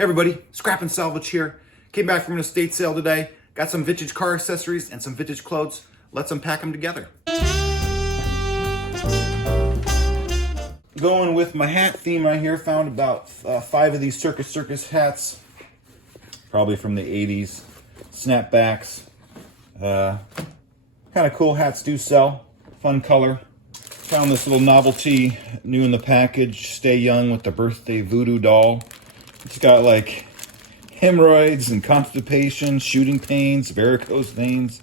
Hey everybody, Scrap and Salvage here. Came back from an estate sale today. Got some vintage car accessories and some vintage clothes. Let's unpack them together. Going with my hat theme right here. Found about 5 of these Circus hats. Probably from the 80s. Snapbacks. Kind of cool hats do sell. Fun color. Found this little novelty, new in the package. Stay Young with the birthday voodoo doll. It's got like hemorrhoids and constipation, shooting pains, varicose veins,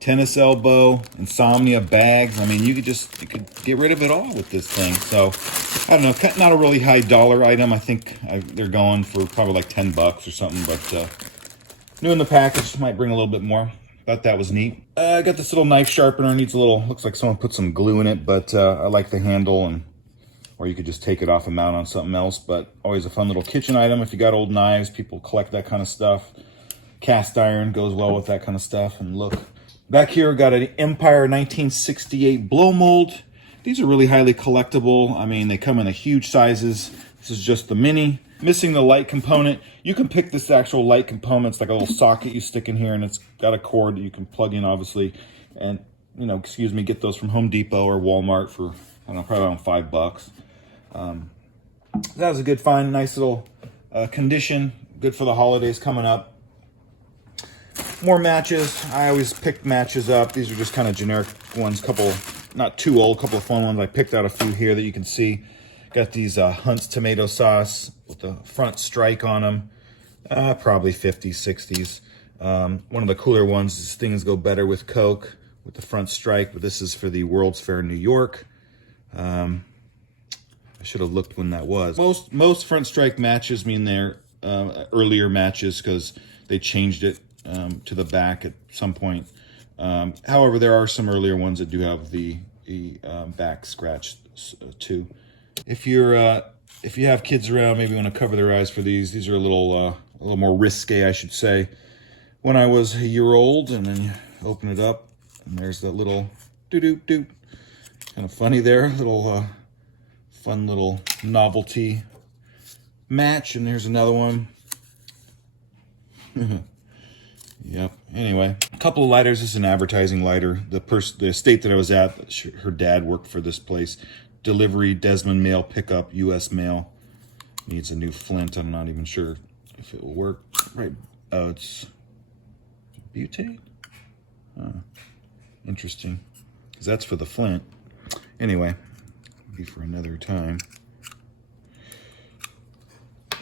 tennis elbow, insomnia, bags. I mean, you could get rid of it all with this thing. So, I don't know, not a really high dollar item. I think they're going for probably like 10 bucks or something, but new in the package, might bring a little bit more. Thought that was neat. I got this little knife sharpener. Needs a little, looks like someone put some glue in it, but I like the handle, or you could just take it off and mount on something else. But always a fun little kitchen item if you got old knives. People collect that kind of stuff. Cast iron goes well with that kind of stuff. And look, back here got an Empire 1968 blow mold. These are really highly collectible. I mean, they come in a huge sizes. This is just the mini. Missing the light component. You can pick this actual light component. It's like a little socket you stick in here, and it's got a cord that you can plug in, obviously. And, you know, get those from Home Depot or Walmart for, I don't know, probably around $5. That was a good find. Nice little condition. Good for the holidays coming up. More matches. I always pick matches up. These are just kind of generic ones. Couple, not too old, couple of fun ones. I picked out a few here that you can see. Got these Hunt's tomato sauce with the front strike on them. Probably 50s, 60s. One of the cooler ones, these things go better with Coke with the front strike, but this is for the World's Fair in New York. I should have looked when that was. Most front strike matches mean they're earlier matches because they changed it to the back at some point. However, there are some earlier ones that do have the back scratch too. If you have kids around, maybe want to cover their eyes for these. These are a little more risque, I should say. When I was a year old, and then you open it up, and there's that little doo-doo-doo. Kind of funny there, little fun little novelty match. And here's another one. Yep. Anyway, a couple of lighters. This is an advertising lighter. The estate that I was at, her dad worked for this place. Delivery, Desmond mail, pickup, U.S. mail. Needs a new flint. I'm not even sure if it will work. Right. Oh, it's butane? Interesting. Because that's for the flint. Anyway, be for another time.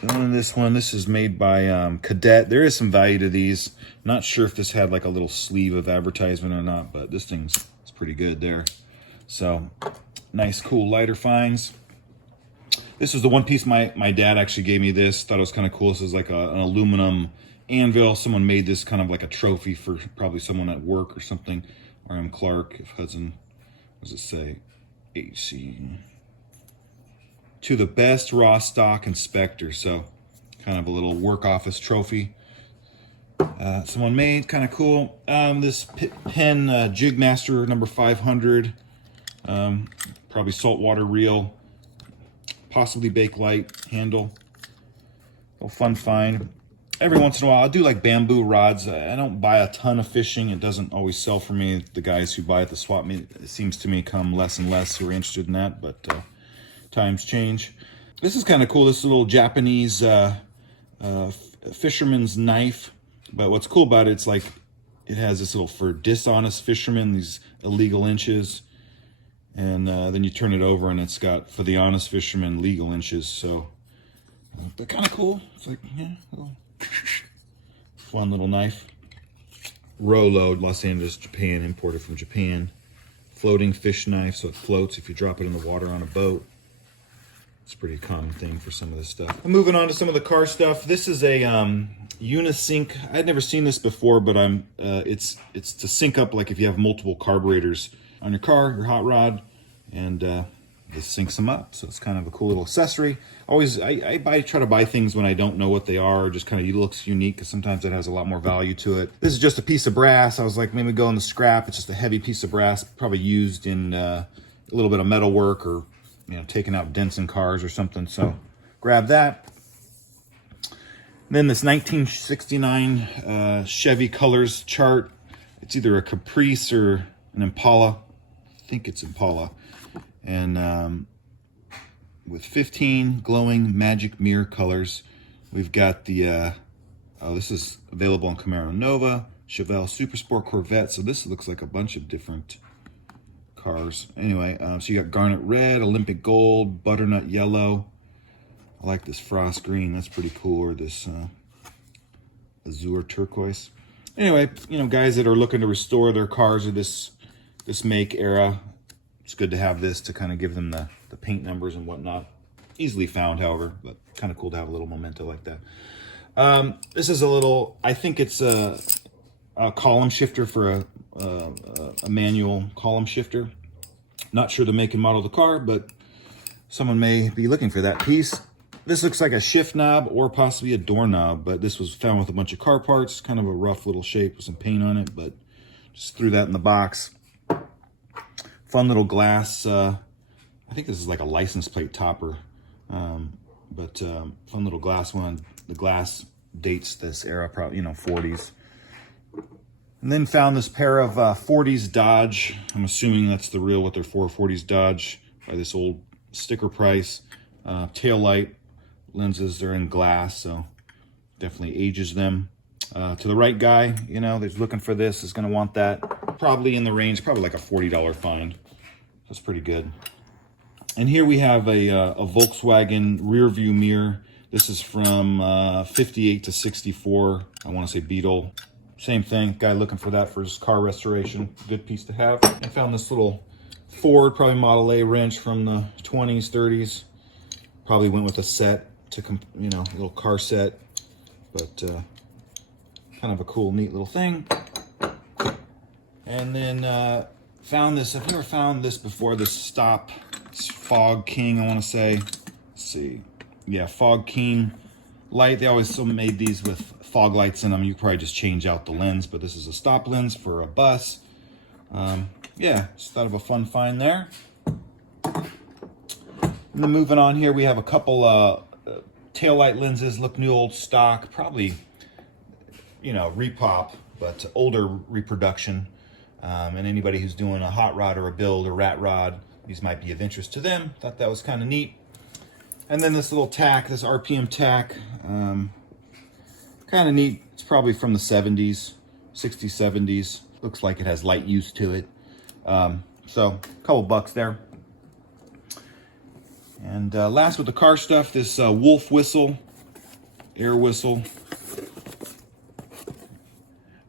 This is made by Cadet. There is some value to these. Not sure if this had like a little sleeve of advertisement or not, but this thing's pretty good there. So, nice, cool lighter finds. This is the one piece my dad actually gave me this. Thought it was kind of cool. This is like an aluminum anvil. Someone made this kind of like a trophy for probably someone at work or something. R.M. Clark, if Hudson, what does it say? HC. To the best raw stock inspector. So, kind of a little work office trophy. Someone made, kind of cool. This pen, Jigmaster number 500. Probably saltwater reel, possibly Bakelite handle. A fun find. Every once in a while, I do like bamboo rods. I don't buy a ton of fishing. It doesn't always sell for me. The guys who buy at the swap meet, it seems to me, come less and less who are interested in that, but times change. This is kind of cool. This is a little Japanese fisherman's knife. But what's cool about it, it's like it has this little, for dishonest fishermen, these illegal inches. And then you turn it over and it's got, for the honest fisherman, legal inches. So, but kind of cool. It's like, yeah, little fun little knife. Rolo, Los Angeles, Japan, imported from Japan. Floating fish knife, so it floats if you drop it in the water on a boat. It's a pretty common thing for some of this stuff. I'm moving on to some of the car stuff. This is a Unisync. I'd never seen this before, but it's to sync up like if you have multiple carburetors on your car, your hot rod, and this syncs them up. So it's kind of a cool little accessory. Always, I try to buy things when I don't know what they are, or just kind of looks unique, because sometimes it has a lot more value to it. This is just a piece of brass. I was like, maybe go in the scrap. It's just a heavy piece of brass, probably used in a little bit of metal work, or taking out dents in cars or something. So grab that. Then this 1969 Chevy Colors chart. It's either a Caprice or an Impala. I think it's Impala. And with 15 glowing magic mirror colors. We've got the, this is available on Camaro Nova, Chevelle Supersport, Corvette. So this looks like a bunch of different cars. Anyway, so you got Garnet Red, Olympic Gold, Butternut Yellow. I like this Frost Green. That's pretty cool. Or this Azure Turquoise. Anyway, you know, guys that are looking to restore their cars of this make era, it's good to have this to kind of give them the paint numbers and whatnot. Easily found, however, but kind of cool to have a little memento like that. This is a little, I think it's a column shifter for a manual column shifter. Not sure the make and model of the car, but someone may be looking for that piece. This looks like a shift knob or possibly a doorknob, but this was found with a bunch of car parts. Kind of a rough little shape with some paint on it, but just threw that in the box. Fun little glass. I think this is like a license plate topper, but fun little glass one. The glass dates this era, probably, you know, 40s. And then found this pair of 40s Dodge. I'm assuming that's the real, what they're for, 40s Dodge by this old sticker price. Tail light lenses are in glass, so definitely ages them. To the right guy, you know, that's looking for this is going to want that. Probably in the range, probably like a $40 find. That's pretty good. And here we have a Volkswagen rear view mirror. This is from 58 to 64. I want to say Beetle. Same thing. Guy looking for that for his car restoration. Good piece to have. I found this little Ford, probably Model A wrench from the 20s, 30s. Probably went with a set to, you know, a little car set. But kind of a cool, neat little thing. And then found this. I've never found this before. This Stop. It's Fog King, I want to say. Let's see. Yeah, Fog King light. They always made these with fog lights in them. You probably just change out the lens, but this is a stop lens for a bus. Yeah, just thought of a fun find there. And then moving on here, we have a couple taillight lenses. Look new old stock, probably, you know, repop, but older reproduction. And anybody who's doing a hot rod or a build or rat rod, these might be of interest to them. Thought that was kind of neat. And then this little tack, this RPM tack, kind of neat. It's probably from the 70s, 60s, 70s. Looks like it has light use to it. So a couple bucks there. And last with the car stuff, this Wolf whistle, air whistle.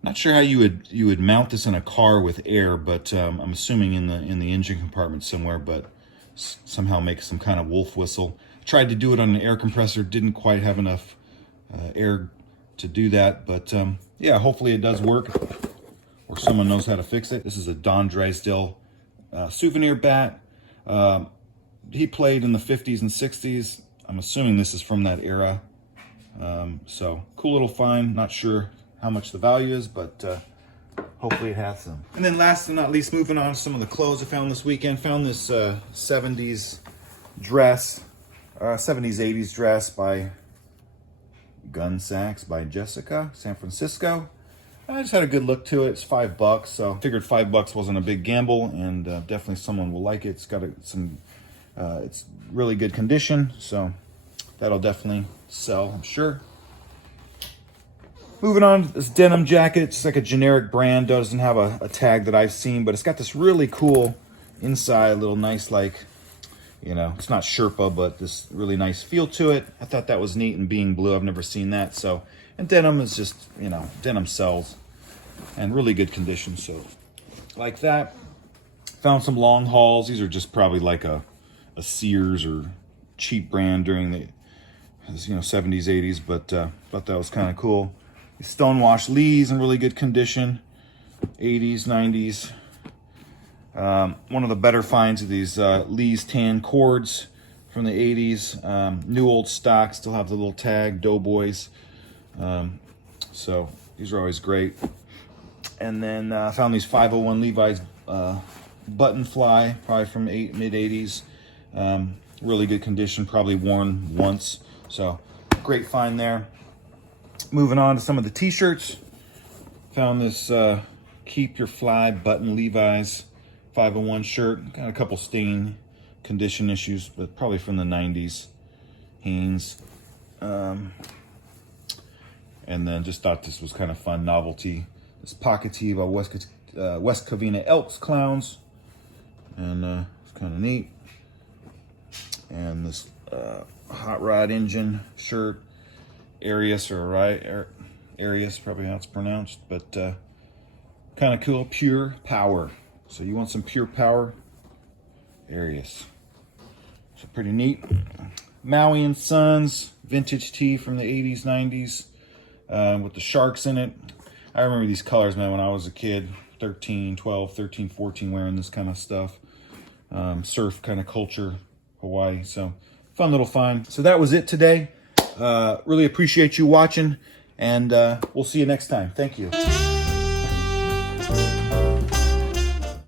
Not sure how you would mount this in a car with air, but I'm assuming in the engine compartment somewhere. But somehow make some kind of Wolf whistle. Tried to do it on an air compressor, didn't quite have enough air to do that, but yeah, hopefully it does work, or someone knows how to fix it. This is a Don Drysdale souvenir bat. He played in the 50s and 60s. I'm assuming this is from that era. So cool little find. Not sure how much the value is, but hopefully it has some. And then last but not least, moving on to some of the clothes I found this weekend. Found this 70s dress, 70s, 80s dress by Gun Sacks by Jessica, San Francisco. I just had a good look to it. It's $5, so figured $5 wasn't a big gamble, and definitely someone will like it. It's got it's really good condition, so that'll definitely sell, I'm sure. Moving on, this denim jacket. It's like a generic brand, doesn't have a tag that I've seen, but it's got this really cool inside, little nice, like, you know, it's not Sherpa, but this really nice feel to it. I thought that was neat, and being blue, I've never seen that. So, and denim is just, you know, denim sells, and really good condition. So, like that. Found some long hauls. These are just probably like a Sears or cheap brand during the, you know, 70s, 80s, but thought that was kind of cool. These Stonewash Lees in really good condition, 80s, 90s. One of the better finds of these Lee's tan cords from the 80s. New old stock, still have the little tag, Doughboys. So these are always great. And then I found these 501 Levi's button fly, probably from mid 80s. Really good condition, probably worn once. So great find there. Moving on to some of the t-shirts. Found this Keep Your Fly button Levi's 501 shirt. Got a couple stain condition issues, but probably from the 90s. Hanes. And then just thought this was kind of fun novelty. This pocket tee by West Covina Elks Clowns. And it's kind of neat. And this Hot Rod Engine shirt. Arius, Arius, probably how it's pronounced, but kind of cool. Pure Power. So you want some pure power? Arius. So pretty neat. Maui and Sons vintage tee from the 80s, 90s with the sharks in it. I remember these colors, man, when I was a kid, 13, 12, 13, 14, wearing this kind of stuff. Surf kind of culture, Hawaii. So fun little find. So that was it today. Really appreciate you watching, and we'll see you next time. Thank you.